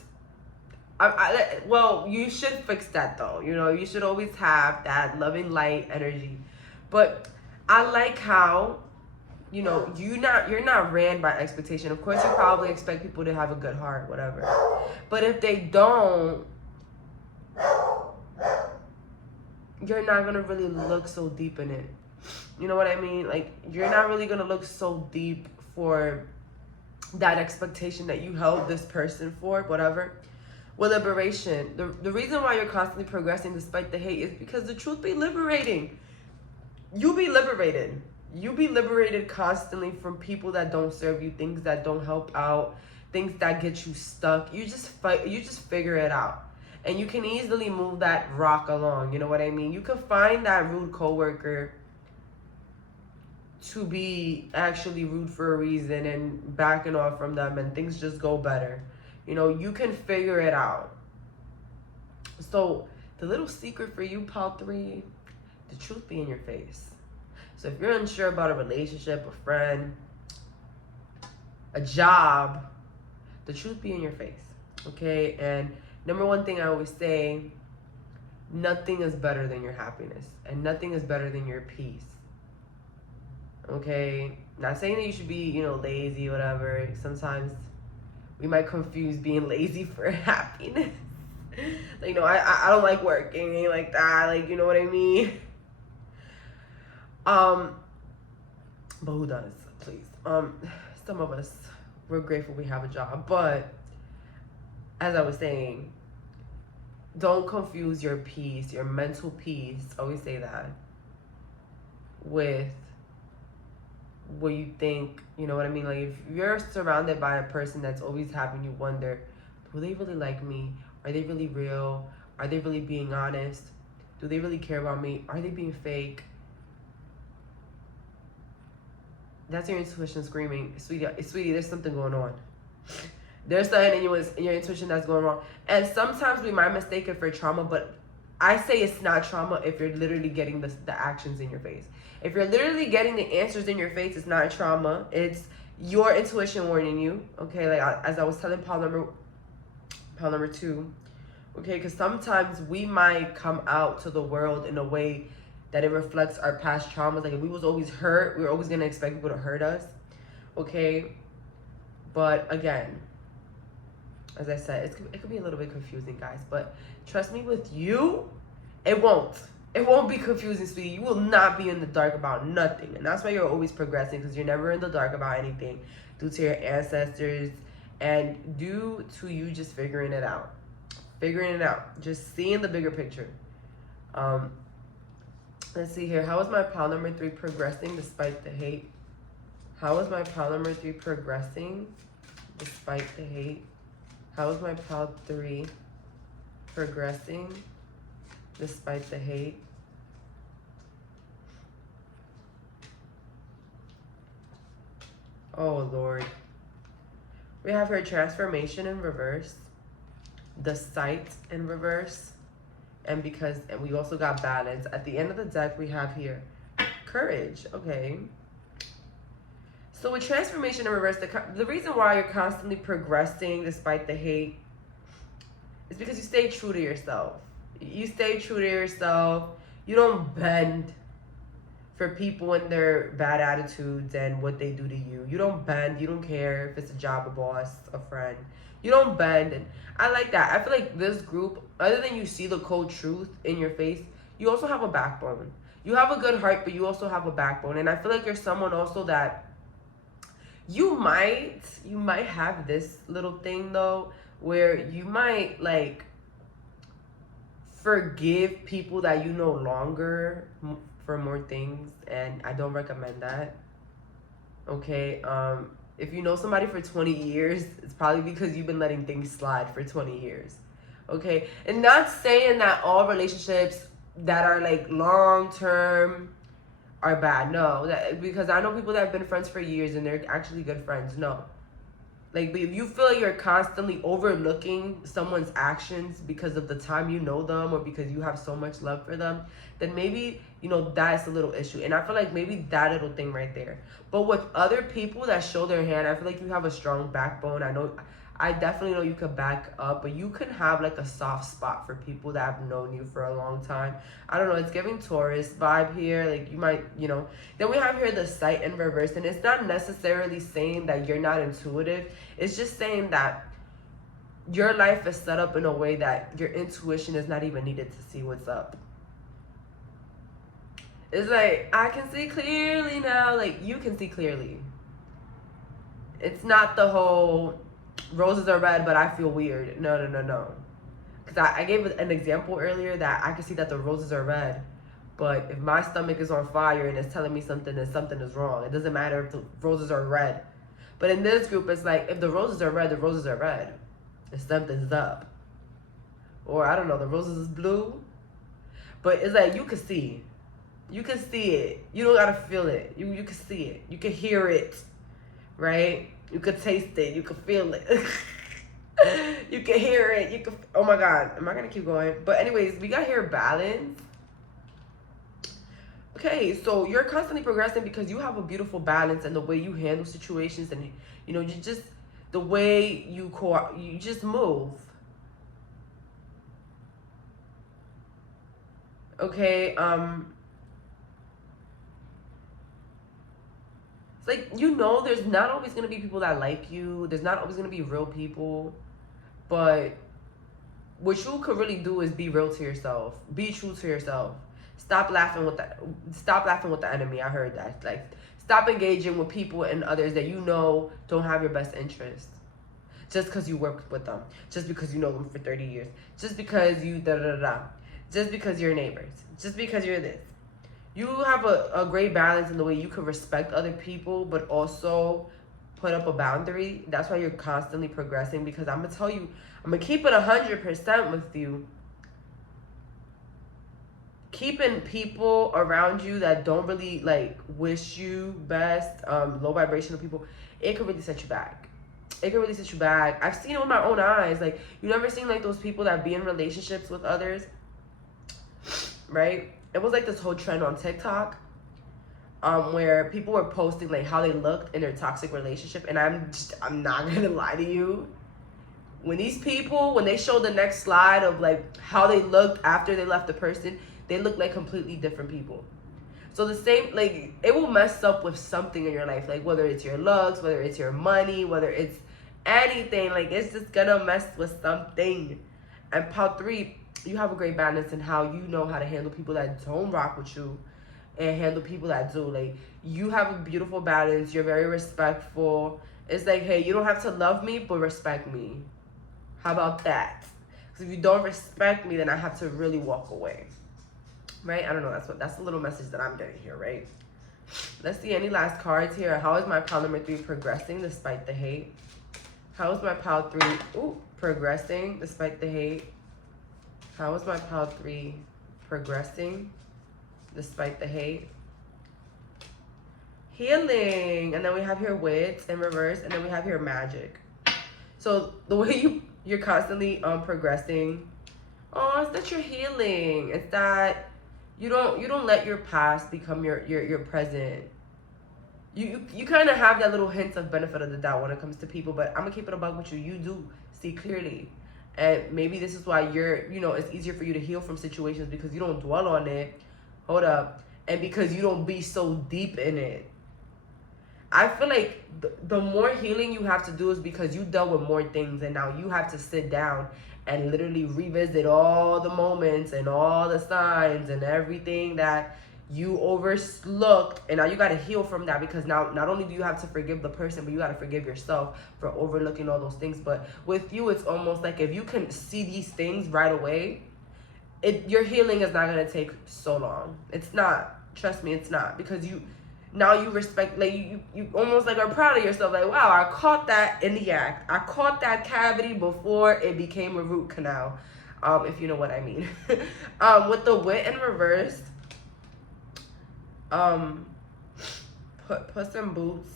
Well, you should fix that though. You know, you should always have that loving light energy. But I like how, you know, you're not ran by expectation. Of course, you probably expect people to have a good heart, whatever. But if they don't, you're not gonna really look so deep in it. You know what I mean? Like, you're not really gonna look so deep for that expectation that you held this person for, whatever. With liberation, the reason why you're constantly progressing despite the hate is because the truth be liberating. You be liberated. You be liberated constantly from people that don't serve you, things that don't help out, things that get you stuck. You just fight, you just figure it out. And you can easily move that rock along, you know what I mean? You can find that rude coworker to be actually rude for a reason and backing off from them, and things just go better. You know, you can figure it out. So the little secret for you, pal 3, the truth be in your face. So if you're unsure about a relationship, a friend, a job, the truth be in your face, okay? And number one thing I always say, nothing is better than your happiness, and nothing is better than your peace, okay? Not saying that you should be, lazy, whatever. Sometimes we might confuse being lazy for happiness. Like, I don't like working like that, like, you know what I mean? But who does? Please. Some of us, we're grateful we have a job, but as I was saying, don't confuse your peace, your mental peace, always say that, with what you think, you know what I mean? Like, if you're surrounded by a person that's always having you wonder, do they really like me? Are they really real? Are they really being honest? Do they really care about me? Are they being fake? That's your intuition screaming, sweetie, there's something going on. There's something in your intuition that's going wrong. And sometimes we might mistake it for trauma, but I say it's not trauma if you're literally getting the actions in your face. If you're literally getting the answers in your face, it's not trauma. It's your intuition warning you, okay? Like, as I was telling pal number 2, okay? Because sometimes we might come out to the world in a way that it reflects our past traumas. Like, if we was always hurt, we're always gonna expect people to hurt us, okay? But again, as I said, it could be a little bit confusing, guys. But trust me, with you, it won't be confusing, sweetie. You will not be in the dark about nothing. And that's why you're always progressing, because you're never in the dark about anything, due to your ancestors and due to you just figuring it out. Just seeing the bigger picture. Let's see here. How is my pal number 3 progressing despite the hate? How is my pal number 3 progressing despite the hate? How is my pal 3 progressing despite the hate? Oh, Lord. We have her transformation in reverse, the sight in reverse, and we also got balance. At the end of the deck, we have here courage. Okay. So with transformation in reverse, the reason why you're constantly progressing despite the hate is because you stay true to yourself. You stay true to yourself. You don't bend for people and their bad attitudes and what they do to you. You don't bend. You don't care if it's a job, a boss, a friend. You don't bend. And I like that. I feel like this group, other than you see the cold truth in your face, you also have a backbone. You have a good heart, but you also have a backbone. And I feel like you're someone also that you might have this little thing, though, where you might, like, forgive people that you no longer for more things, and I don't recommend that. Okay, if you know somebody for 20 years, it's probably because you've been letting things slide for 20 years. Okay, and not saying that all relationships that are like long term are bad. No, because I know people that have been friends for years and they're actually good friends. No. Like, but if you feel like you're constantly overlooking someone's actions because of the time you know them or because you have so much love for them, then maybe, that's a little issue. And I feel like maybe that little thing right there. But with other people that show their hand, I feel like you have a strong backbone. I definitely know you could back up, but you can have like a soft spot for people that have known you for a long time. I don't know, it's giving Taurus vibe here. Like, you might, Then we have here the sight in reverse, and it's not necessarily saying that you're not intuitive. It's just saying that your life is set up in a way that your intuition is not even needed to see what's up. It's like, I can see clearly now. Like, you can see clearly. It's not the whole roses are red, but I feel weird. No. Because I gave an example earlier that I can see that the roses are red, But if my stomach is on fire and it's telling me something, then something is wrong. It doesn't matter if the roses are red. But in this group, it's like, if the roses are red, the roses are red. If something's up. Or, I don't know, the roses is blue. But it's like, you can see. You can see it. You don't gotta feel it. You can see it. You can hear it. Right? You can taste it. You can feel it. You can hear it. You can, oh my God. Am I gonna keep going? But anyways, we got here balance. Okay, so you're constantly progressing because you have a beautiful balance in the way you handle situations, and you know, you just the way you just move. Okay, it's like, you know, there's not always gonna be people that like you. There's not always gonna be real people, but what you could really do is be real to yourself. Be true to yourself. Stop laughing with the enemy. I heard that. Like, stop engaging with people and others that you know don't have your best interest. Just because you work with them. Just because you know them for 30 years. Just because you da-da-da-da. Just because you're neighbors. Just because you're this. You have a great balance in the way you can respect other people, but also put up a boundary. That's why you're constantly progressing, because I'm going to tell you, I'm going to keep it 100% with you. Keeping people around you that don't really like wish you best, low vibrational people, it could really set you back. It could really set you back. I've seen it with my own eyes. Like, you never seen like those people that be in relationships with others, right? It was like this whole trend on TikTok, where people were posting like how they looked in their toxic relationship, and I'm not gonna lie to you. When these people, when they show the next slide of like how they looked after they left the person, they look like completely different people. So the same, like, it will mess up with something in your life, like whether it's your looks, whether it's your money, whether it's anything, like it's just gonna mess with something. And part 3, you have a great balance in how you know how to handle people that don't rock with you and handle people that do. Like, you have a beautiful balance. You're very respectful. It's like, hey, you don't have to love me, but respect me. How about that? Because if you don't respect me, then I have to really walk away. Right? I don't know. That's the little message that I'm getting here, right? Let's see any last cards here. How is my pile number 3 progressing despite the hate? How is my pile 3 progressing despite the hate? How is my pile 3 progressing despite the hate? Healing. And then we have here wits in reverse, and then we have here magic. So the way you're constantly progressing, it's that you're healing. It's that you don't let your past become your present. You kind of have that little hint of benefit of the doubt when it comes to people, but I'm gonna keep it a bug with you. You do see clearly, and maybe this is why it's easier for you to heal from situations, because you don't dwell on it. Hold up, and because you don't be so deep in it. I feel like the more healing you have to do is because you dealt with more things, and now you have to sit down and literally revisit all the moments and all the signs and everything that you overlooked, and now you got to heal from that, because now not only do you have to forgive the person, but you got to forgive yourself for overlooking all those things. But with you, it's almost like if you can see these things right away, your healing is not going to take so long. It's not. Trust me, it's not, because now you respect, like, you almost like are proud of yourself. Like, wow, I caught that in the act. I caught that cavity before it became a root canal, if you know what I mean. With the wit in reverse, Puss in Boots.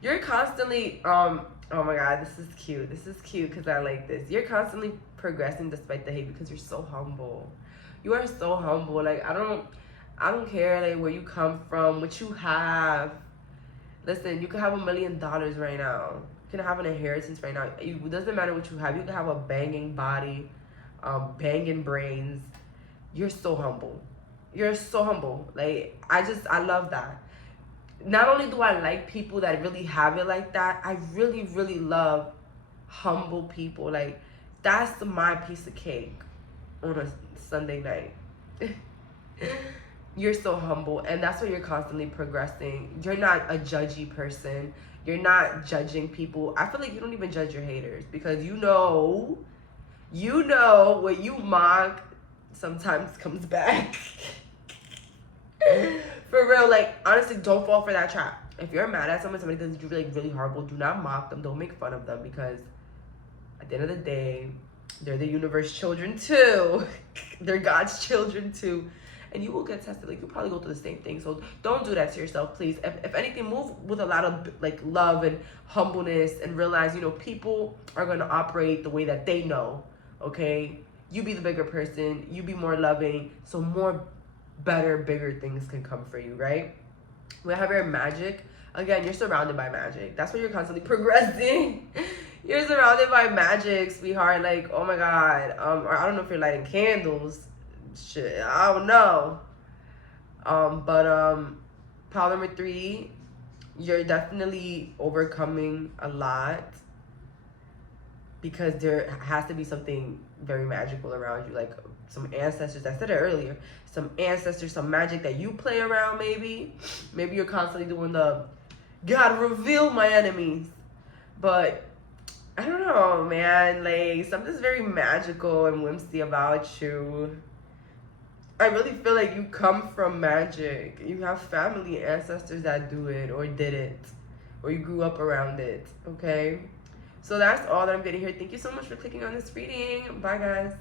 You're constantly, oh my God, this is cute. This is cute because I like this. You're constantly progressing despite the hate because you're so humble. You are so humble. Like, I don't care like where you come from, what you have. Listen, you can have $1 million right now. You can have an inheritance right now. It doesn't matter what you have. You can have a banging body, banging brains. You're so humble. You're so humble. Like, I love that. Not only do I like people that really have it like that, I really, really love humble people. Like, that's my piece of cake on a Sunday night. You're so humble, and that's why you're constantly progressing. You're not a judgy person. You're not judging people. I feel like you don't even judge your haters, because you know what you mock, sometimes comes back. For real, like, honestly, don't fall for that trap. If you're mad at someone, somebody does you really, really horrible, do not mock them. Don't make fun of them, because at the end of the day, they're the universe children too. They're God's children too. And you will get tested. Like, you'll probably go through the same thing. So don't do that to yourself, please. If anything, move with a lot of, like, love and humbleness, and realize, you know, people are going to operate the way that they know, okay? You be the bigger person. You be more loving. So more better, bigger things can come for you, right? Whenever you're magic, again, you're surrounded by magic. That's why you're constantly progressing. You're surrounded by magic, sweetheart. Like, oh my God. Or I don't know if you're lighting candles. Shit, I don't know. Pile number 3, you're definitely overcoming a lot, because there has to be something very magical around you, like some ancestors. I said it earlier. Some ancestors, some magic that you play around. Maybe you're constantly doing the God reveal my enemies, but I don't know, man. Like, something's very magical and whimsy about you. I really feel like you come from magic. You have family ancestors that do it or did it, or you grew up around it, okay? So that's all that I'm getting here. Thank you so much for clicking on this reading. Bye, guys.